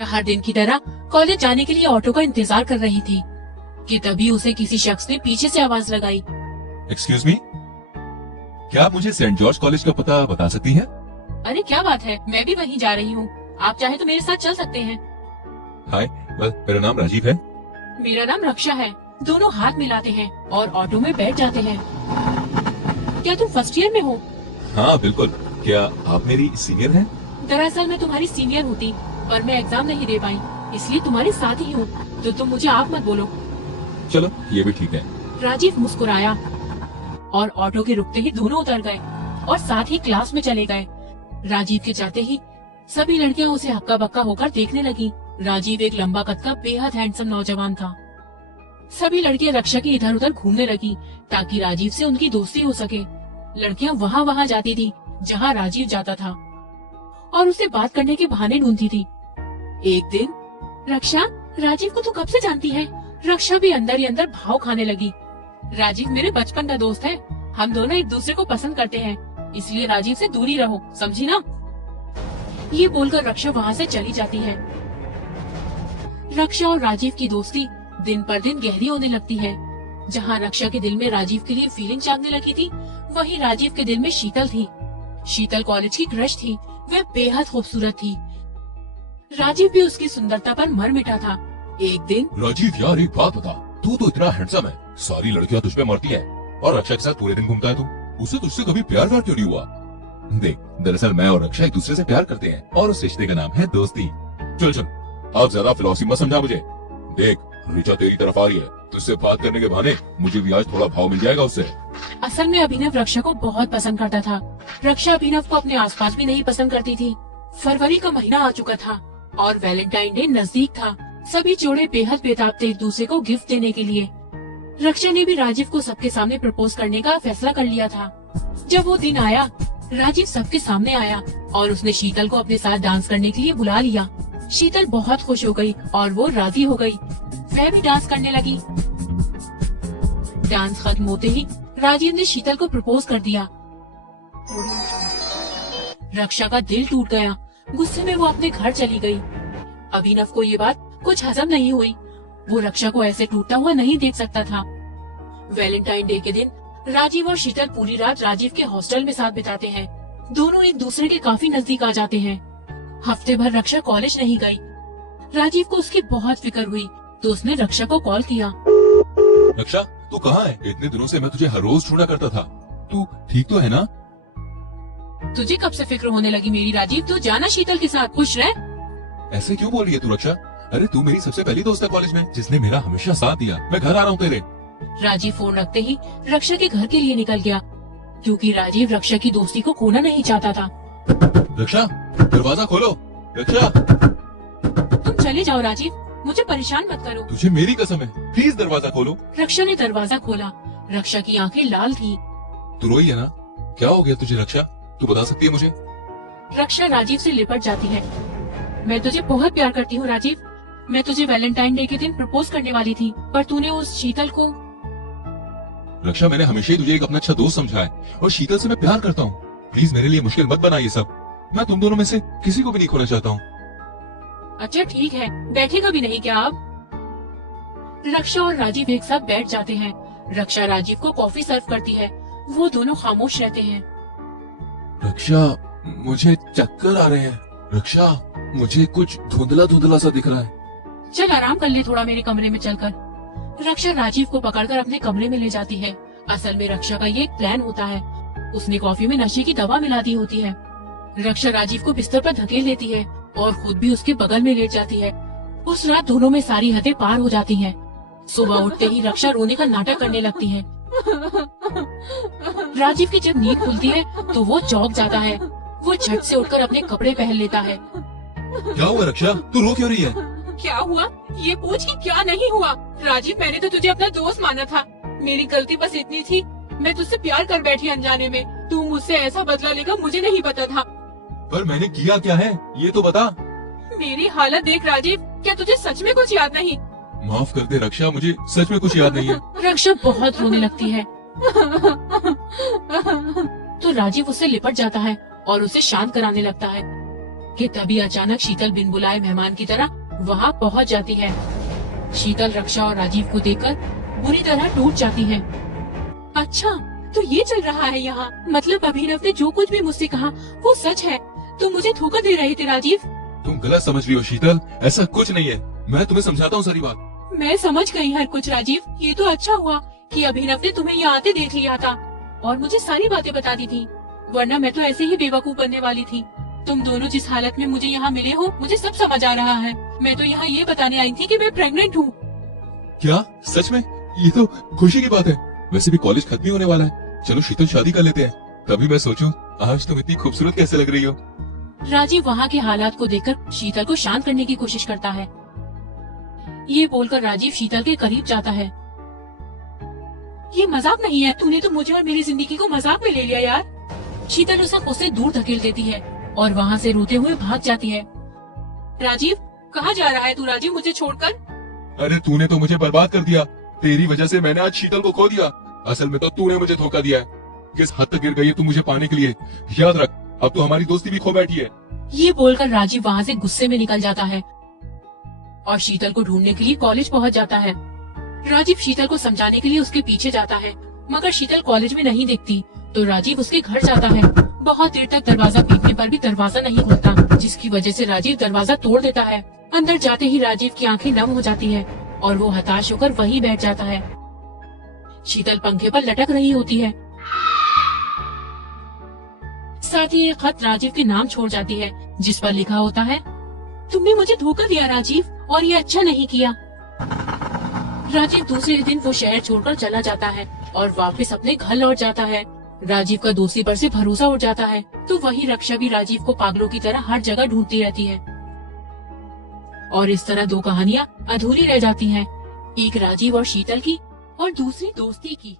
हर दिन की तरह कॉलेज जाने के लिए ऑटो का इंतजार कर रही थी कि तभी उसे किसी शख्स ने पीछे से आवाज लगाई। एक्सक्यूज मी, क्या आप मुझे सेंट जॉर्ज कॉलेज का पता बता सकती हैं? अरे क्या बात है, मैं भी वहीं जा रही हूँ। आप चाहे तो मेरे साथ चल सकते हैं। हाय, मेरा नाम राजीव है। मेरा नाम रक्षा है। दोनों हाथ मिलाते हैं और ऑटो में बैठ जाते हैं। क्या तुम फर्स्ट ईयर में हो? हाँ बिल्कुल। क्या आप मेरी सीनियर हैं? दरअसल मैं तुम्हारी सीनियर होती, पर मैं एग्जाम नहीं दे पाई, इसलिए तुम्हारे साथ ही हूँ। तो तुम मुझे आप मत बोलो। चलो ये भी ठीक है। राजीव मुस्कुराया और ऑटो के रुकते ही दोनों उतर गए और साथ ही क्लास में चले गए। राजीव के जाते ही सभी लड़कियां उसे हक्का बक्का होकर देखने लगी। राजीव एक लंबा कद का बेहद हैंडसम नौजवान था। सभी लड़कियां रक्षा की इधर उधर घूमने लगी ताकि राजीव से उनकी दोस्ती हो सके। लड़कियां वहाँ जाती थी जहाँ राजीव जाता था और उसे बात करने के बहाने ढूंढती थी। एक दिन, रक्षा, राजीव को तू कब से जानती है? रक्षा भी अंदर ही अंदर भाव खाने लगी। राजीव मेरे बचपन का दोस्त है, हम दोनों एक दूसरे को पसंद करते हैं, इसलिए राजीव से दूरी रहो, समझी ना? ये बोलकर रक्षा वहाँ से चली जाती है। रक्षा और राजीव की दोस्ती दिन पर दिन गहरी होने लगती है। जहाँ रक्षा के दिल में राजीव के लिए फीलिंग जागने लगी थी, वहीं राजीव के दिल में शीतल थी। शीतल कॉलेज की क्रश थी, वह बेहद खूबसूरत थी। राजीव भी उसकी सुंदरता पर मर मिटा था। एक दिन, राजीव यार एक बात बता, तू तो इतना हैंडसम है, सारी लड़कियां तुझ पे मरती हैं और रक्षा के साथ पूरे दिन घूमता है तू। उसे तुझसे कभी प्यार क्यों नहीं हुआ? देख, दरअसल मैं और रक्षा एक दूसरे से प्यार करते हैं और उस रिश्ते का नाम है दोस्ती। चल अब ज्यादा फिलॉसफी मत समझा मुझे। देख, ऋचा तेरी तरफ आ रही है, तुझसे बात करने के बहाने मुझे भी आज थोड़ा भाव मिल जाएगा उससे। असल में अभिनव रक्षा को बहुत पसंद करता था। रक्षा अभिनव को अपने आसपास भी नहीं पसंद करती थी। फरवरी का महीना आ चुका था और वैलेंटाइन डे नजदीक था। सभी जोड़े बेहद बेताब थे एक दूसरे को गिफ्ट देने के लिए। रक्षा ने भी राजीव को सबके सामने प्रपोज करने का फैसला कर लिया था। जब वो दिन आया, राजीव सबके सामने आया और उसने शीतल को अपने साथ डांस करने के लिए बुला लिया। शीतल बहुत खुश हो गई और वो राजी हो गई। वह भी डांस करने लगी। डांस खत्म होते ही राजीव ने शीतल को प्रपोज कर दिया। रक्षा का दिल टूट गया। गुस्से में वो अपने घर चली गई। अभिनव को ये बात कुछ हजम नहीं हुई। वो रक्षा को ऐसे टूटता हुआ नहीं देख सकता था। वैलेंटाइन डे के दिन राजीव और शीतल पूरी रात राजीव के हॉस्टल में साथ बिताते हैं। दोनों एक दूसरे के काफी नजदीक आ जाते हैं। हफ्ते भर रक्षा कॉलेज नहीं गई। राजीव को उसकी बहुत फिक्र हुई तो उसने रक्षा को कॉल किया। रक्षा, तू कहाँ है? इतने दिनों से मैं तुझे हर रोज ढूंढा करता था। तू ठीक तो है ना? तुझे कब से फिक्र होने लगी मेरी राजीव? तू जाना शीतल के साथ खुश रह। ऐसे क्यों बोल रही है तू रक्षा? अरे तू मेरी सबसे पहली दोस्त है कॉलेज में, जिसने मेरा हमेशा साथ दिया। मैं घर आ रहा हूँ तेरे। राजीव फोन रखते ही रक्षा के घर के लिए निकल गया, क्योंकि राजीव रक्षा की दोस्ती को खोना नहीं चाहता था। रक्षा, दरवाजा खोलो। रक्षा, तुम चले जाओ राजीव, मुझे परेशान मत करो। तुझे मेरी कसम है, प्लीज दरवाजा खोलो। रक्षा ने दरवाजा खोला। रक्षा की आंखें लाल थी। तू रोई है ना? क्या हो गया तुझे रक्षा? तू बता सकती है मुझे? रक्षा राजीव से लिपट जाती है। मैं तुझे बहुत प्यार करती हूँ राजीव। मैं तुझे वैलेंटाइन डे के दिन प्रपोज करने वाली थी, पर तूने उस शीतल को। रक्षा, मैंने हमेशा ही तुझे एक अपना अच्छा दोस्त समझा है और शीतल से मैं प्यार करता हूँ। प्लीज मेरे लिए मुश्किल मत बना ये सब। मैं तुम दोनों में से किसी को भी नहीं खोना चाहता हूँ। अच्छा ठीक है, बैठेगा भी नहीं क्या आप? रक्षा और राजीव एक साथ बैठ जाते हैं। रक्षा राजीव को कॉफी सर्व करती है। वो दोनों खामोश रहते हैं। रक्षा, मुझे चक्कर आ रहे हैं। रक्षा, मुझे कुछ धुंधला धुंधला सा दिख रहा है। चल आराम कर ले थोड़ा मेरे कमरे में चलकर। रक्षा राजीव को पकड़कर अपने कमरे में ले जाती है। असल में रक्षा का ये एक प्लान होता है। उसने कॉफी में नशे की दवा मिला दी होती है। रक्षा राजीव को बिस्तर पर धकेल लेती है और खुद भी उसके बगल में लेट जाती है। उस रात दोनों में सारी हदें पार हो जाती हैं। सुबह उठते ही रक्षा रोने का नाटक करने लगती है। राजीव की जब नींद खुलती है तो वो चौंक जाता है। वो झट से उठकर अपने कपड़े पहन लेता है। क्या हुआ रक्षा? तू रो क्यों रही है? क्या हुआ ये पूछ कि क्या नहीं हुआ? राजीव, मैंने तो तुझे अपना दोस्त माना था। मेरी गलती बस इतनी थी, मैं तुझसे प्यार कर बैठी अनजाने में। तू मुझसे ऐसा बदला लेगा मुझे नहीं पता था। पर मैंने किया क्या है ये तो बता। मेरी हालत देख राजीव, क्या तुझे सच में कुछ याद नहीं? माफ कर दे रक्षा, मुझे सच में कुछ याद नहीं है। रक्षा बहुत रोने लगती है। तो राजीव उससे लिपट जाता है और उसे शांत कराने लगता है। कि तभी अचानक शीतल बिन बुलाए मेहमान की तरह वहाँ पहुँच जाती है। शीतल रक्षा और राजीव को देखकर बुरी तरह टूट जाती है। अच्छा, तो ये चल रहा है यहाँ, मतलब अभिनव ने जो कुछ भी मुझसे कहा वो सच है। तुम मुझे धोखा दे रहे थे राजीव। तुम गलत समझ रही हो शीतल, ऐसा कुछ नहीं है। मैं तुम्हें समझाता हूँ सारी बात। मैं समझ गई हर कुछ राजीव। ये तो अच्छा हुआ कि अभिनव ने तुम्हें यहाँ आते देख लिया था और मुझे सारी बातें बता दी थी, वरना मैं तो ऐसे ही बेवकूफ बनने वाली थी। तुम दोनों जिस हालत में मुझे यहाँ मिले हो, मुझे सब समझ आ रहा है। मैं तो यहाँ ये बताने आई थी कि मैं प्रेग्नेंट हूँ। क्या सच में? ये तो खुशी की बात है। वैसे भी कॉलेज खत्म ही होने वाला है। चलो शीतल, शादी कर लेते हैं। तभी मैं सोचूं आज तुम इतनी खूबसूरत कैसे लग रही हो। राजीव वहाँ के हालात को देखकर शीतल को शांत करने की कोशिश करता है। ये बोलकर राजीव शीतल के करीब जाता है। ये मजाक नहीं है, तूने तो मुझे और मेरी जिंदगी को मजाक में ले लिया यार। शीतल उसे उससे दूर धकेल देती है और वहाँ से रोते हुए भाग जाती है। राजीव, कहाँ जा रहा है तू राजीव, मुझे छोड़कर? अरे तूने तो मुझे बर्बाद कर दिया। तेरी वजह से मैंने आज शीतल को खो दिया। असल में तो तूने मुझे धोखा दिया है। किस हद तक गिर गई है तू मुझे पाने के लिए। याद रख, अब तो हमारी दोस्ती भी खो बैठी है। ये बोलकर राजीव वहाँ से गुस्से में निकल जाता है और शीतल को ढूंढने के लिए कॉलेज पहुँच जाता है। राजीव शीतल को समझाने के लिए उसके पीछे जाता है, मगर शीतल कॉलेज में नहीं दिखती, तो राजीव उसके घर जाता है। बहुत देर तक दरवाजा पीटने पर भी दरवाजा नहीं खुलता, जिसकी वजह से राजीव दरवाजा तोड़ देता है। अंदर जाते ही राजीव की आंखें नम हो जाती है और वो हताश होकर वहीं बैठ जाता है। शीतल पंखे पर लटक रही होती है, साथ ही एक खत राजीव के नाम छोड़ जाती है, जिस पर लिखा होता है, तुमने मुझे धोखा दिया राजीव, और ये अच्छा नहीं किया। राजीव दूसरे दिन वो शहर छोड़कर चला जाता है और वापस अपने घर लौट जाता है। राजीव का दोस्ती पर से भरोसा उठ जाता है, तो वही रक्षा भी राजीव को पागलों की तरह हर जगह ढूंढती रहती है और इस तरह दो कहानियाँ अधूरी रह जाती हैं, एक राजीव और शीतल की और दूसरी दोस्ती की।